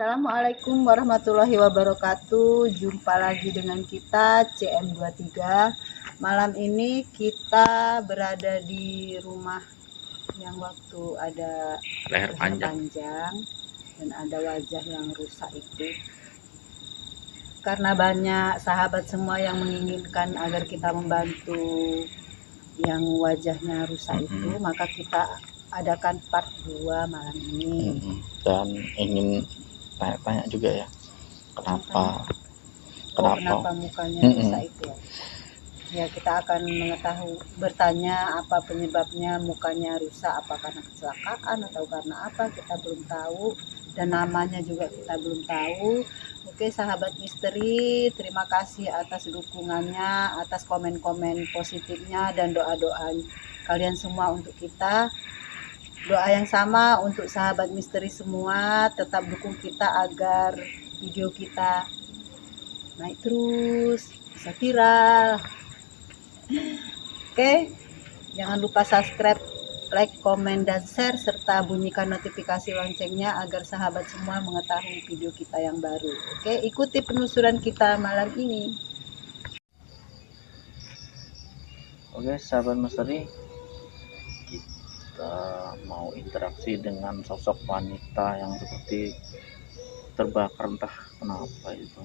Assalamualaikum warahmatullahi wabarakatuh. Jumpa lagi dengan kita CM23. Malam ini kita berada di rumah yang waktu ada leher panjang dan ada wajah yang rusak itu. Karena banyak sahabat semua yang menginginkan agar kita membantu yang wajahnya rusak itu, maka kita adakan part 2 malam ini. Dan ingin tanya-tanya juga ya, kenapa mukanya rusak itu ya. Ya, kita akan bertanya apa penyebabnya mukanya rusak, apa karena kecelakaan atau karena apa, kita belum tahu, dan namanya juga kita belum tahu. Oke sahabat misteri, terima kasih atas dukungannya, atas komen-komen positifnya dan doa-doa kalian semua untuk kita. Doa yang sama untuk sahabat misteri semua, tetap dukung kita agar video kita naik terus, bisa viral. Oke, jangan lupa subscribe, like, komen, dan share, serta bunyikan notifikasi loncengnya agar sahabat semua mengetahui video kita yang baru. Oke, ikuti penelusuran kita malam ini. Oke sahabat misteri, kita mau interaksi dengan sosok wanita yang seperti terbakar entah kenapa itu.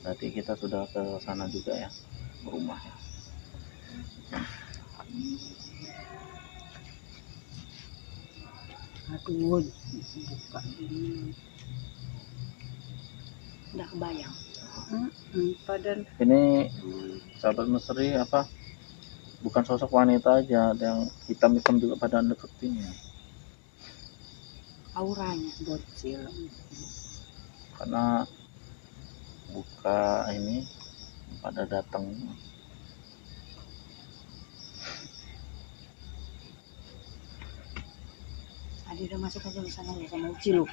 Tadi kita sudah ke sana juga ya, rumahnya. Aduh, buka ini. Udah kebayang. Ini sahabat misteri apa? Bukan sosok wanita aja, ada yang hitam-hitam juga pada deketin ya. Auranya bocil. Karena buka ini pada datang. Adi udah masuk aja di sana ya sama Uci lu.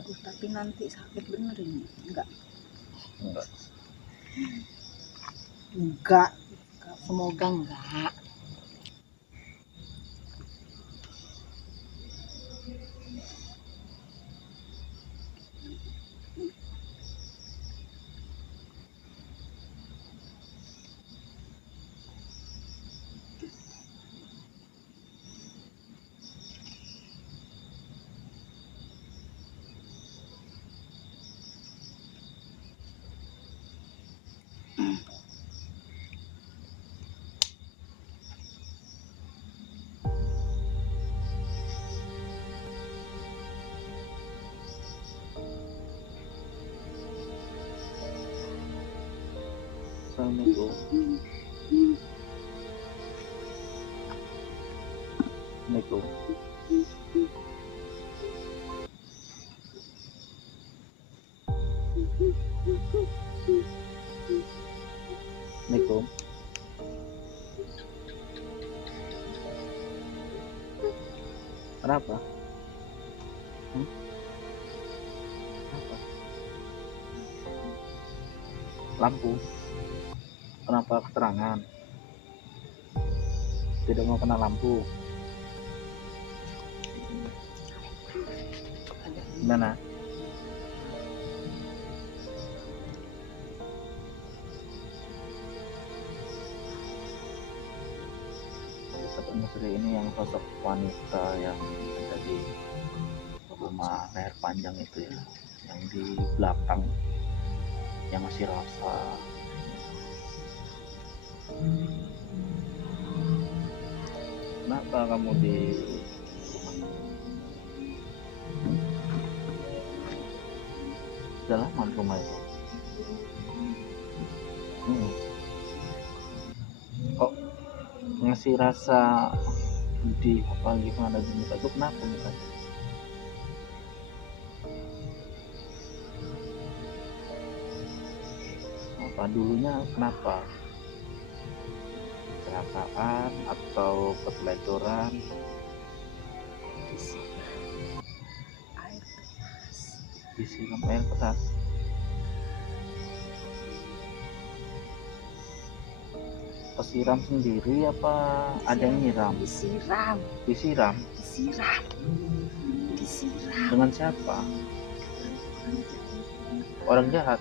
Aduh, tapi nanti sakit bener ini. Enggak. Semoga enggak. Assalamualaikum. Assalamualaikum. Assalamualaikum. Kenapa? Kenapa? Lampu. Kenapa keterangan? Tidak mau kena lampu. Gimana? Sahabat misteri, ini yang sosok wanita yang ada di rumah leher panjang itu ya, yang di belakang, yang masih rasa. Kenapa kamu di rumah ini? Sudah lama di rumah itu? Kok ngasih rasa di apa gimana di muka itu, kenapa mukanya? Apa dulunya kenapa? Kecelakaan atau keteledoran? disiram air keras. Kesiram sendiri apa ada yang nyiram? Disiram. Disiram dengan siapa? Orang jahat.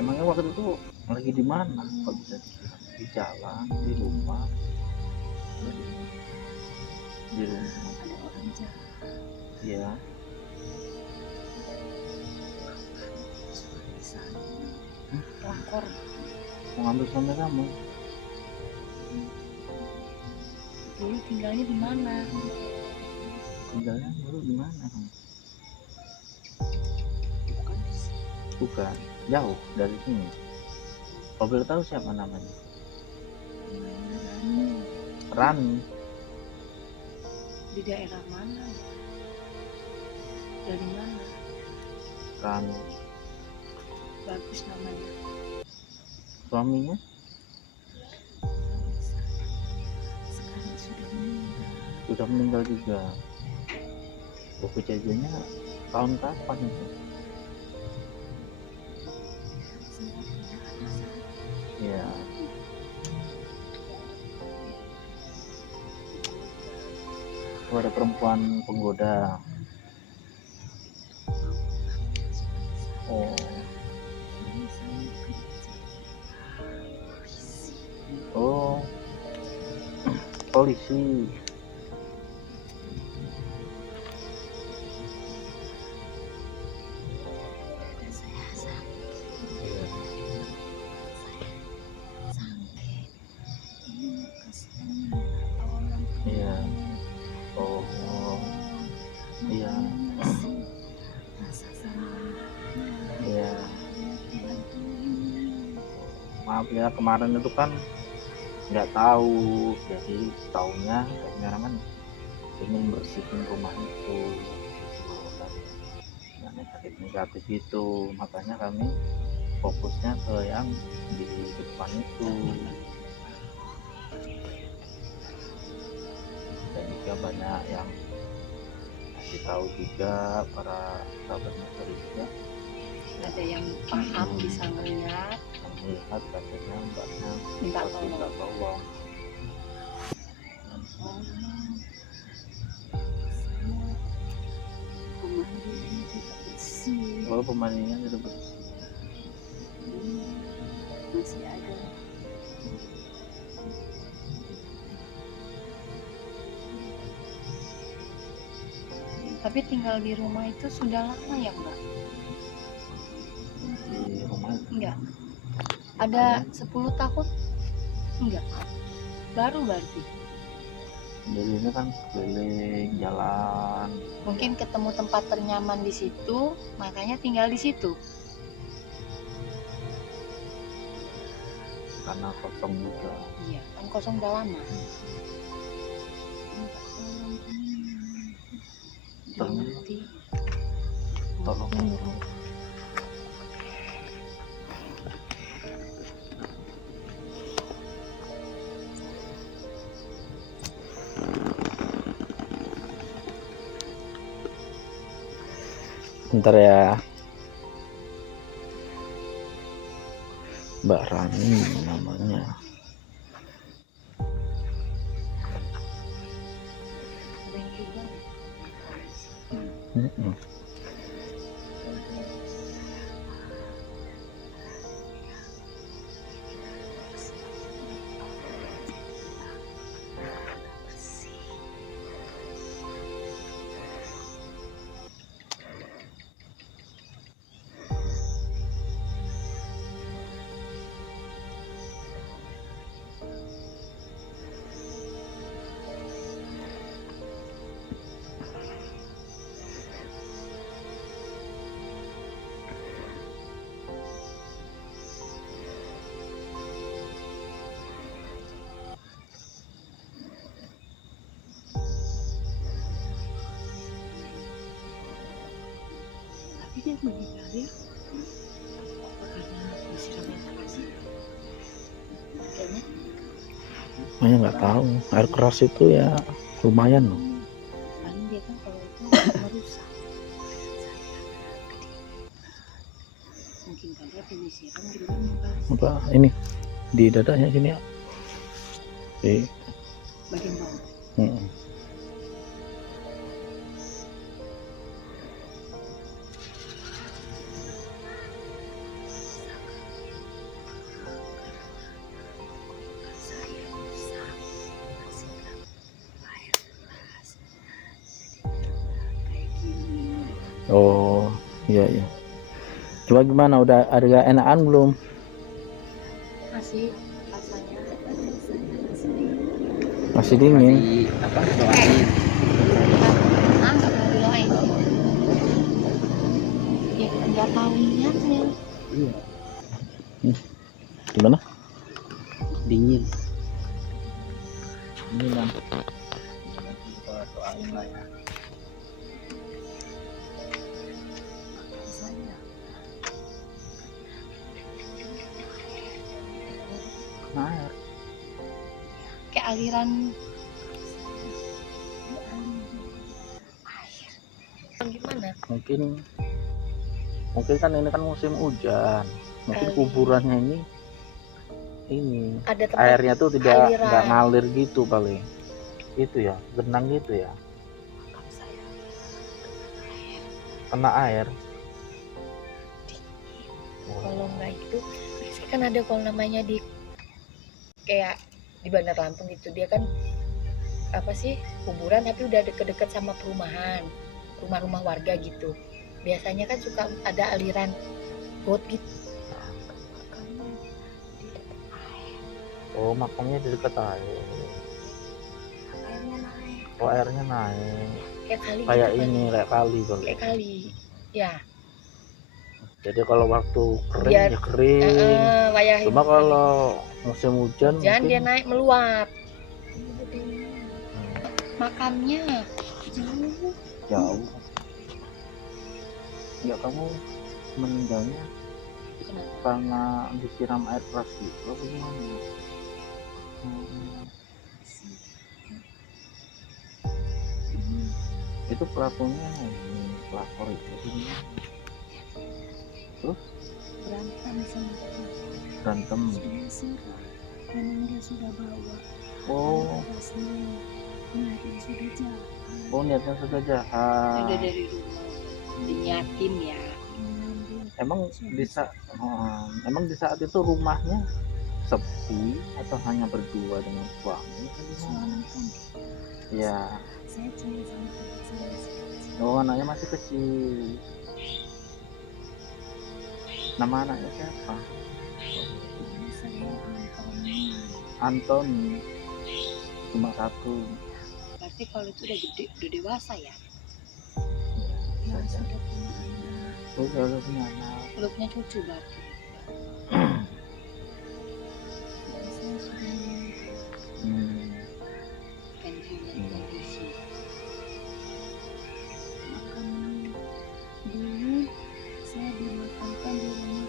Emangnya waktu itu lagi di mana? Kok bisa disiram? Di jalan, di rumah, di rumah. Ada orang jahat. Ya. Lapor. Mau ngambil suami kamu? Dulu tinggalnya di mana? Tinggalnya dulu di mana kamu? Bukan di sini. Bukan, jauh dari sini. Kau boleh tahu siapa namanya? Rani. Di daerah mana? Dari mana? Rani. Bagus namanya. Suaminya? Sekarang sudah meninggal. Sudah meninggal juga. Buku kejadiannya tahun kapan itu? Ya. Oh, ada perempuan penggoda. Oh. Oh. Polisi. Iya. Oh. Iya. Iya. Maaf ya, kemarin itu kan nggak tahu, jadi taunya kayaknya kan ingin bersihin rumah itu yang negatif itu, makanya kami fokusnya ke yang di depan itu. Dan juga banyak yang kasih tahu juga para sahabatnya juga, Ada yang paham bisa melihat. yang melihat katanya mbaknya Minta pasti tolong. minta tolong. Pemandiannya juga bersih. Kalau pemandiannya tidak bersih. Masih ada. Tapi tinggal di rumah itu sudah lama ya Mbak? Di rumah itu Enggak. Ada 10 tahun? Enggak. Baru berarti. jadi ini kan keliling jalan, Mungkin ketemu tempat ternyaman di situ, makanya tinggal di situ. karena kosong juga. Iya, kan kosong udah lama. Tolong. Bentar ya. Mbak Rani namanya. Tapi dia meninggal ya karena disiram air keras. Kayaknya Saya nggak tahu. Air keras itu ya lumayan loh. paling dia kan kalau itu merusak. disiram gitu kan Mas. Apa ini di dadanya sini ya? Di Bagian bawah. mm. Oh iya iya. Coba gimana, udah ada enakan belum? Masih rasanya Masih dingin. Apa doain nggak pernah didoain. Ya nggak tahu niatnya. iya Gimana? dingin Ini kan. kita doain lah ya. Air. Kayak aliran gimana? Mungkin kan ini kan musim hujan. Mungkin Kali. kuburannya ini Ada tempat airnya tuh tidak aliran. nggak ngalir gitu paling. Itu ya, genang gitu ya. Kena air. Kalau nggak itu biasanya kan ada kalau namanya di kayak di Bandar Lampung gitu, dia kan apa sih kuburan tapi udah deket-deket sama perumahan, rumah-rumah warga gitu. Biasanya kan suka ada aliran got gitu. Oh, makamnya di dekat air. Oh, airnya naik. Kayak kali Kayak gitu kan. ini, kayak kali kali. Kayak kali ya. Jadi kalau waktu kering Biar- ya kering. Wayahin Cuma kalau musim hujan hujan dia mungkin naik meluap. Makamnya jauh. Ya kamu meninggalnya Kenapa? karena disiram air keras gitu apa gimana? Itu pelakunya pelakor itu gimana? Terus berantem sama dia, berantem. sudah serah, memang dia sudah bawa Oh, kerasnya, nah dia sudah jahat. oh niatnya sudah jahat. Udah dari rumah dinyatin ya. Emang emang di saat itu rumahnya sepi atau hanya berdua dengan suami? Suami kan Ya, saya cuma sama adik saya sekecil. oh anaknya masih kecil. Nama anaknya siapa? Ini saya Antoni. Antoni. Cuma satu. Berarti kalau itu udah gede, udah dewasa ya. Yang sudah punya anak. Oh, udah punya anak. Udah punya cucu berarti. Jadi saya sudah menikah. Hmm. Pensiunnya kondisi. Makamnya dulu saya dimakamkan di rumah,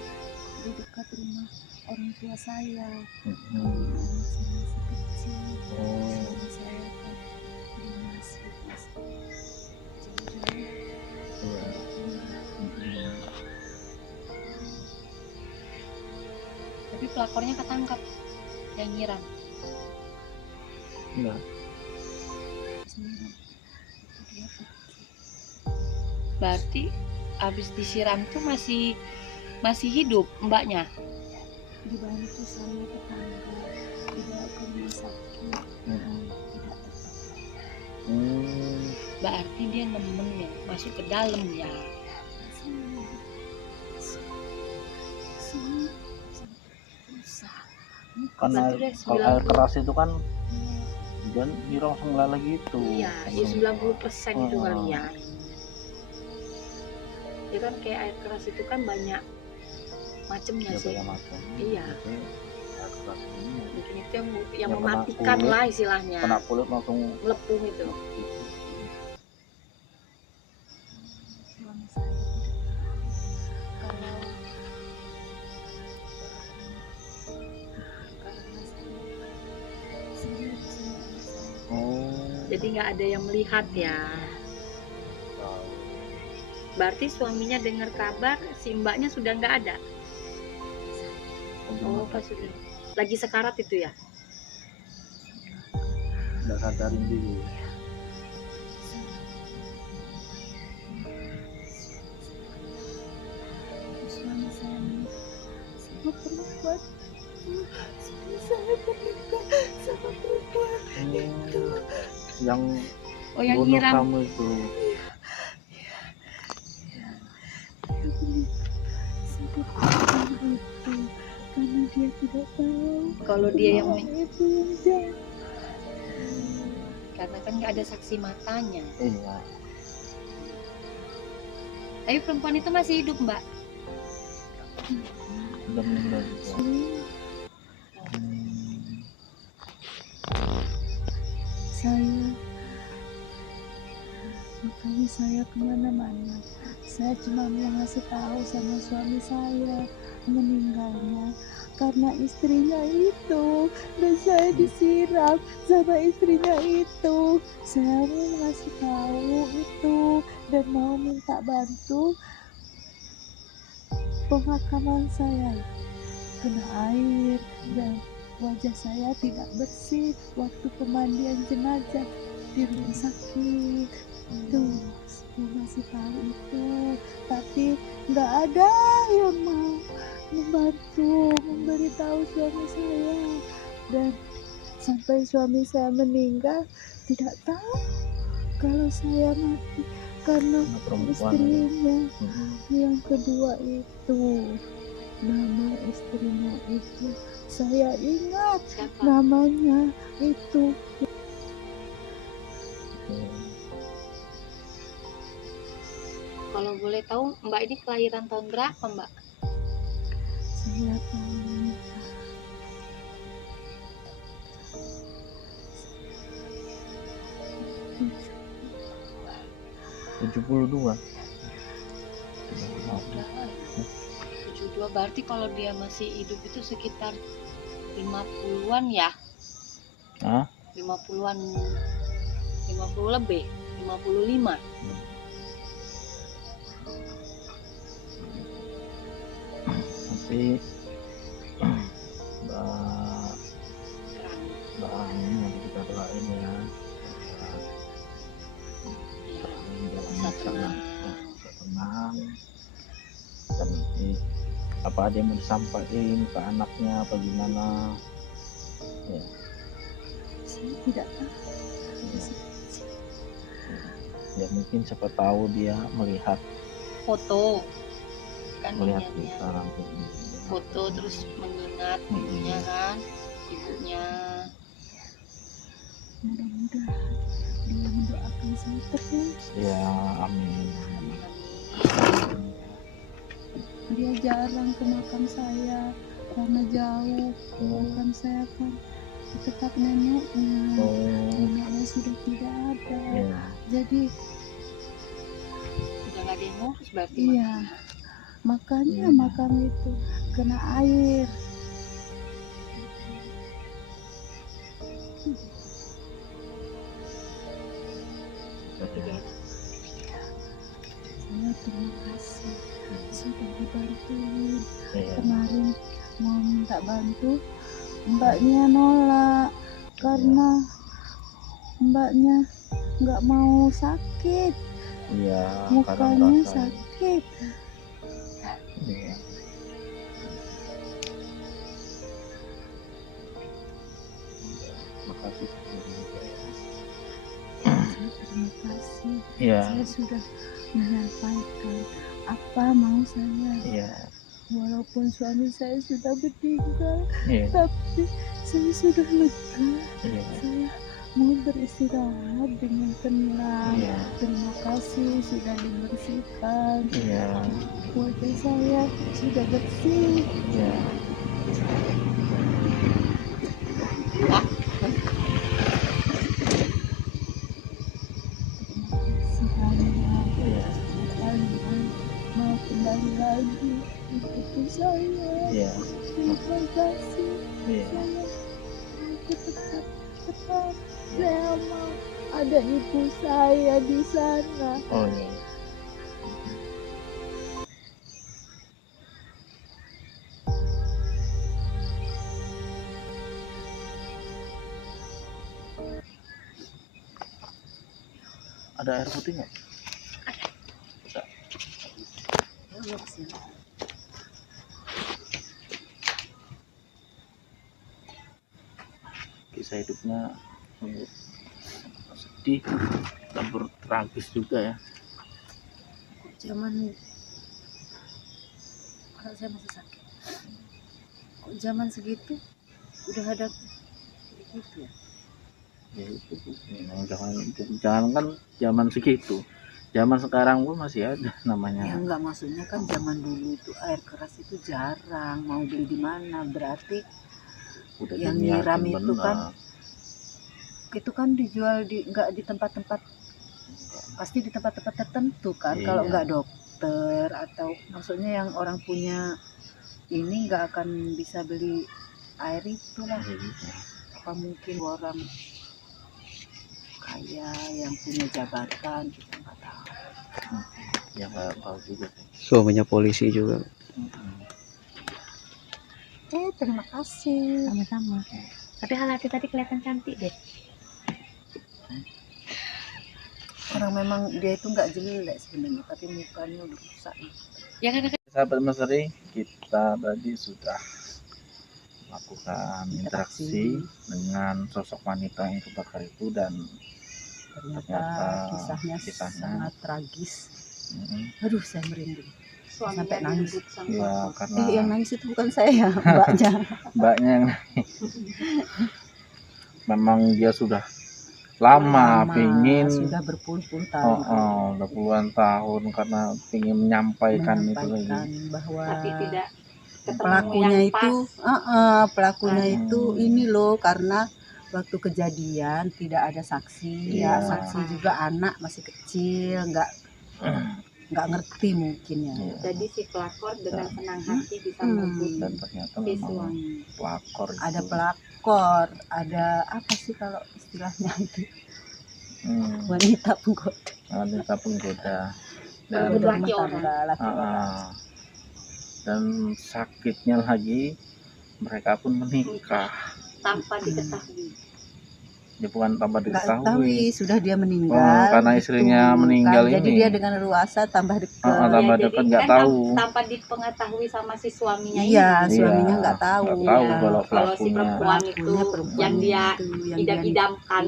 di dekat rumah orang tua saya. Hmm. Anak saya masih kecil. Oh. Suami saya kan dia masih jauh-jauh. Iya. Hmm. Tapi pelakornya ketangkap yang nyiram. Enggak. Sendiri. Dia Berarti habis disiram tuh masih hidup mbaknya. dibantu sama tetangga, dibawa ke rumah sakit, Hmm. tidak tetap. Hmm. Berarti dia nemen ya, masuk ke dalam ya. Sini susah. Kan Berarti air, udah kalau air keras itu kan dan dia langsung meleleh gitu. Iya, ya 90% itu kali ya. Ya kan kayak air keras itu kan banyak macemnya Ya sih. banyak macam. Iya. Jadi, air keras ini Mungkin itu yang Yang kena mematikan kulit, lah istilahnya. kena kulit langsung Melepuh itu. Suami saya tidak tahu kalau karena saya sendiri sama anak saya. Oh. Jadi nggak ada yang melihat ya. Berarti suaminya dengar kabar si mbaknya sudah nggak ada. sebelum Oh, pas sudah lagi sekarat itu ya. nggak sadarin dulu. Suami saya sama perempuan. Suami saya menikah sama perempuan itu. Yang Oh, yang bunuh nyiram. kamu itu. Dia menikah sama perempuan itu karena dia tidak tahu Kalau dia yang bahwa itu yang jahat. karena kan nggak ada saksi matanya. Iya. Tapi perempuan itu masih hidup, Mbak. Udah meninggal juga. Saya makanya saya kemana-mana saya cuma mau ngasih tahu sama suami saya meninggalnya karena istrinya itu dan saya disiram sama istrinya itu. Saya mau ngasih tahu itu dan mau minta bantu pemakaman saya kena air dan wajah saya tidak bersih waktu pemandian jenazah di rumah sakit. Tuh, saya masih tahu itu, tapi nggak ada yang mau membantu memberitahu suami saya, dan sampai suami saya meninggal tidak tahu kalau saya mati karena Anak perempuan. istrinya Mm-mm. yang kedua itu. Nama istrinya itu saya ingat Siapa? namanya itu. Kalau boleh tahu, Mbak ini kelahiran tahun berapa, Mbak? Saya tahu 72. 72, berarti kalau dia masih hidup itu sekitar 50-an ya? Hah? 50-an, 50 lebih, 55. Tapi Mbak Keren. ini nanti kita doain ya. Iya, Jalan bisa tenang. tenang. Dan apa aja yang mau disampaikan ke anaknya apa gimana? Ya. saya tidak tahu. Ya mungkin siapa tahu dia melihat Foto kan melihat niatnya. sekarang ini. Foto terus mengingat ibunya kan, ibunya. Mudah-mudahan dia mendoakan saya terus. Ya amin. Dia jarang ke makam saya karena jauh. Makam saya kan di tempat neneknya. Oh Neneknya sudah tidak ada. ya. Jadi Udah nggak ada yang ngurus berarti. iya, makanya Iya. makam itu kena air. Saya terima kasih sudah dibantuin. Iya. Kemarin mau minta bantu, mbaknya nolak karena mbaknya nggak mau sakit, Iya, karena mukanya merasa sakit. iya. Makasih. Saya terima kasih. Iya, Saya sudah menyampaikan apa mau saya, iya, walaupun suami saya sudah meninggal, iya, tapi saya sudah lega. iya, Saya mau beristirahat dengan tenang. iya, Terima kasih sudah dibersihkan. iya, Wajah saya sudah bersih. iya. Sekarang Iya, kalian mau kembali lagi untuk saya. iya, Terima kasih. iya, Saya aku tetap saya mau ada ibu saya di sana. oh iya. ada air putih nggak? Kisah hidupnya sedih, campur tragis juga ya. Zaman kalau saya masih sakit, kok zaman segitu udah ada gitu ya. Ya itu memang jangan kan zaman segitu, zaman sekarang pun masih ada Ya namanya. enggak, maksudnya kan zaman dulu itu air keras itu jarang, mau beli di mana, berarti Udah yang diniatin nyiram itu bener. kan dijual di enggak di tempat-tempat, pasti di tempat-tempat tertentu kan. Iya. Kalau enggak dokter atau maksudnya yang orang punya ini enggak akan bisa beli air itu lah. Iya. Apa mungkin orang kaya yang punya jabatan, kita nggak tahu. Ya nggak tahu juga sih. Suaminya polisi juga. Terima kasih. Sama-sama. Tapi Halati tadi kelihatan cantik deh. Orang memang dia itu nggak jelek sebenarnya, tapi mukanya udah rusak. Ya kan Sahabat Misteri, kita tadi sudah melakukan interaksi dengan sosok wanita yang kebakar itu, dan Ternyata kisahnya sangat tragis. Aduh, saya merinding. Sampai nangis. Ya karena Yang nangis itu bukan saya, mbaknya. mbaknya yang memang dia sudah lama pingin, sudah berpuluh-puluh tahun udah puluhan tahun, karena pingin menyampaikan itu lagi. bahwa tapi tidak ketemu pelakunya yang itu pelakunya Hmm. itu ini loh, karena waktu kejadian tidak ada saksi. Iya. Ya saksi juga anak masih kecil, nggak ngerti mungkin ya. Iya. Jadi si pelakor dengan senang hati bisa Hmm. merebut Dan ternyata si memang suami. pelakor itu. Ada pelakor, ada apa sih kalau istilahnya itu, wanita penggoda. Wanita penggoda. Penggoda Dan laki orang. Laki orang. dan sakitnya lagi mereka pun menikah. Tanpa diketahui. Ya bukan tanpa Nggak diketahui. tahu, sudah dia meninggal. Karena istrinya meninggal kan. Jadi ini. dia dengan leluasa tambah dekat. Tambah Ya, dekat, jadi nggak kan tahu. tanpa dipengetahui sama si suaminya Iya, ini. suaminya nggak tahu. Nggak tahu Ya. kalau Kalau si pelakunya. perempuan itu Perempuan yang dia itu, yang idam-idamkan,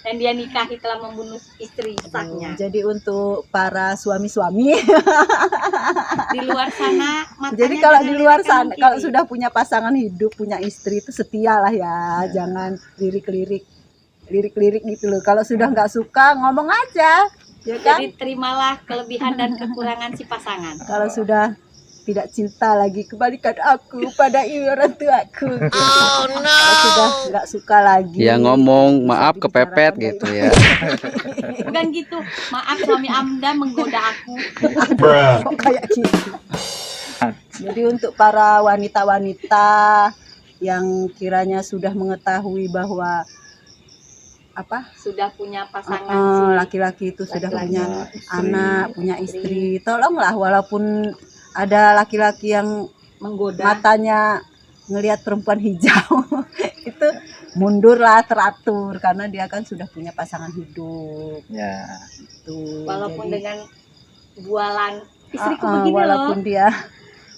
yang dia nikahi telah membunuh istri sahnya. Jadi untuk para suami-suami, Di luar sana matanya jadi kalau di luar jangan sana, kalau kiri. sudah punya pasangan hidup, punya istri itu setia lah ya, Ya. jangan lirik-lirik gitu loh. Kalau sudah nggak suka ngomong aja, ya kan? Jadi terimalah kelebihan dan kekurangan si pasangan. Kalau sudah tidak cinta lagi, kembalikan aku pada orang tuaku. Kalau sudah nggak suka lagi, Ya ngomong bisa maaf kepepet dibicarakan gitu ya. Bukan gitu. Maaf suami Anda menggoda aku. Kok kayak gitu. Jadi untuk para wanita-wanita yang kiranya sudah mengetahui bahwa Sudah punya pasangan laki-laki itu sudah Laki-laki. punya Istri. anak, punya istri, tolonglah, walaupun ada laki-laki yang menggoda. matanya ngelihat perempuan hijau itu mundurlah, teratur, karena dia kan sudah punya pasangan hidup Ya. tuh. Walaupun Jadi, dengan bualan istriku Ah, begini walaupun loh. dia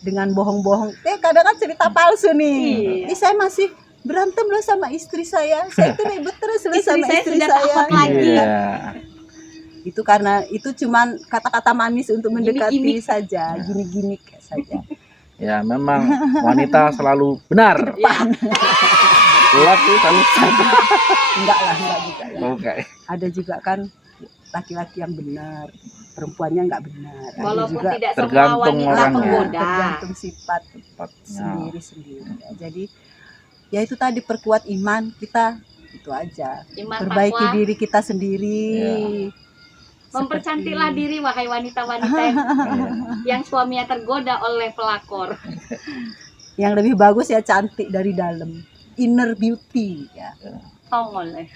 dengan bohong-bohong, kadang kan cerita palsu nih. Iya. Ini saya masih berantem loh sama istri saya itu ribut terus loh Istri sama saya istri sudah saya. takut lagi. Iya. Itu karena itu cuman kata-kata manis untuk mendekati Gimik-gimik. saja, gimik-gimik saja. Ya memang wanita selalu benar. Ya, Laki selalu salah. Enggak juga ya. Oke. Ada juga kan laki-laki yang benar, perempuannya enggak benar. Ada walaupun juga tidak semua tergantung wanita orangnya. penggoda. tergantung sifat Tepatnya. sendiri-sendiri. Jadi ya itu tadi, perkuat iman kita, itu aja. Iman Perbaiki takwa, diri kita sendiri. mempercantiklah Seperti- diri wahai wanita-wanita yang suaminya tergoda oleh pelakor. Yang lebih bagus ya cantik dari dalam, inner beauty ya. Tongol.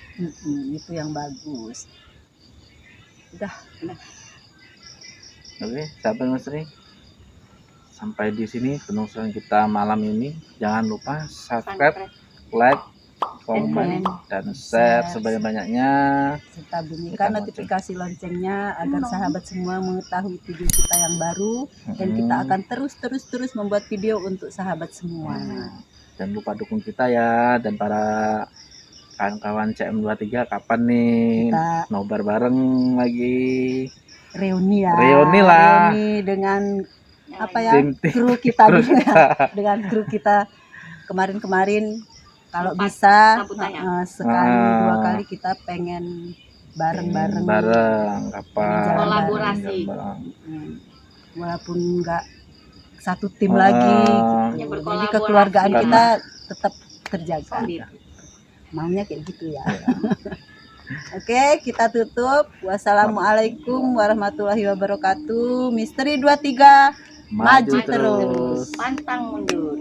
Itu yang bagus. Oke, sahabat Misteri. Sampai di sini penelusuran kita malam ini. Jangan lupa subscribe, like, komen, dan share sebanyak-banyaknya. Serta bunyikan Tekan notifikasi loncengnya agar sahabat semua mengetahui video kita yang baru, dan kita akan terus membuat video untuk sahabat semua. Jangan lupa dukung kita ya, dan para kawan-kawan CM23 kapan nih Kita nobar bareng lagi, reuni ya. Reuni lah. Reuni dengan apa ya? tim Kru kita dulu ya. Dengan kru kita kemarin-kemarin kalau bisa Sabut tayang. sekali dua kali kita pengen bareng-bareng. bareng kapan Jalan Kolaborasi. bareng. Walaupun enggak satu tim lagi gitu. Ya, Jadi berkolaborasi. kekeluargaan Karena- kita tetap terjaga. Solid. Maunya kayak gitu ya. Oke, kita tutup. Wassalamualaikum warahmatullahi wabarakatuh. Misteri 23 maju terus. Pantang mundur.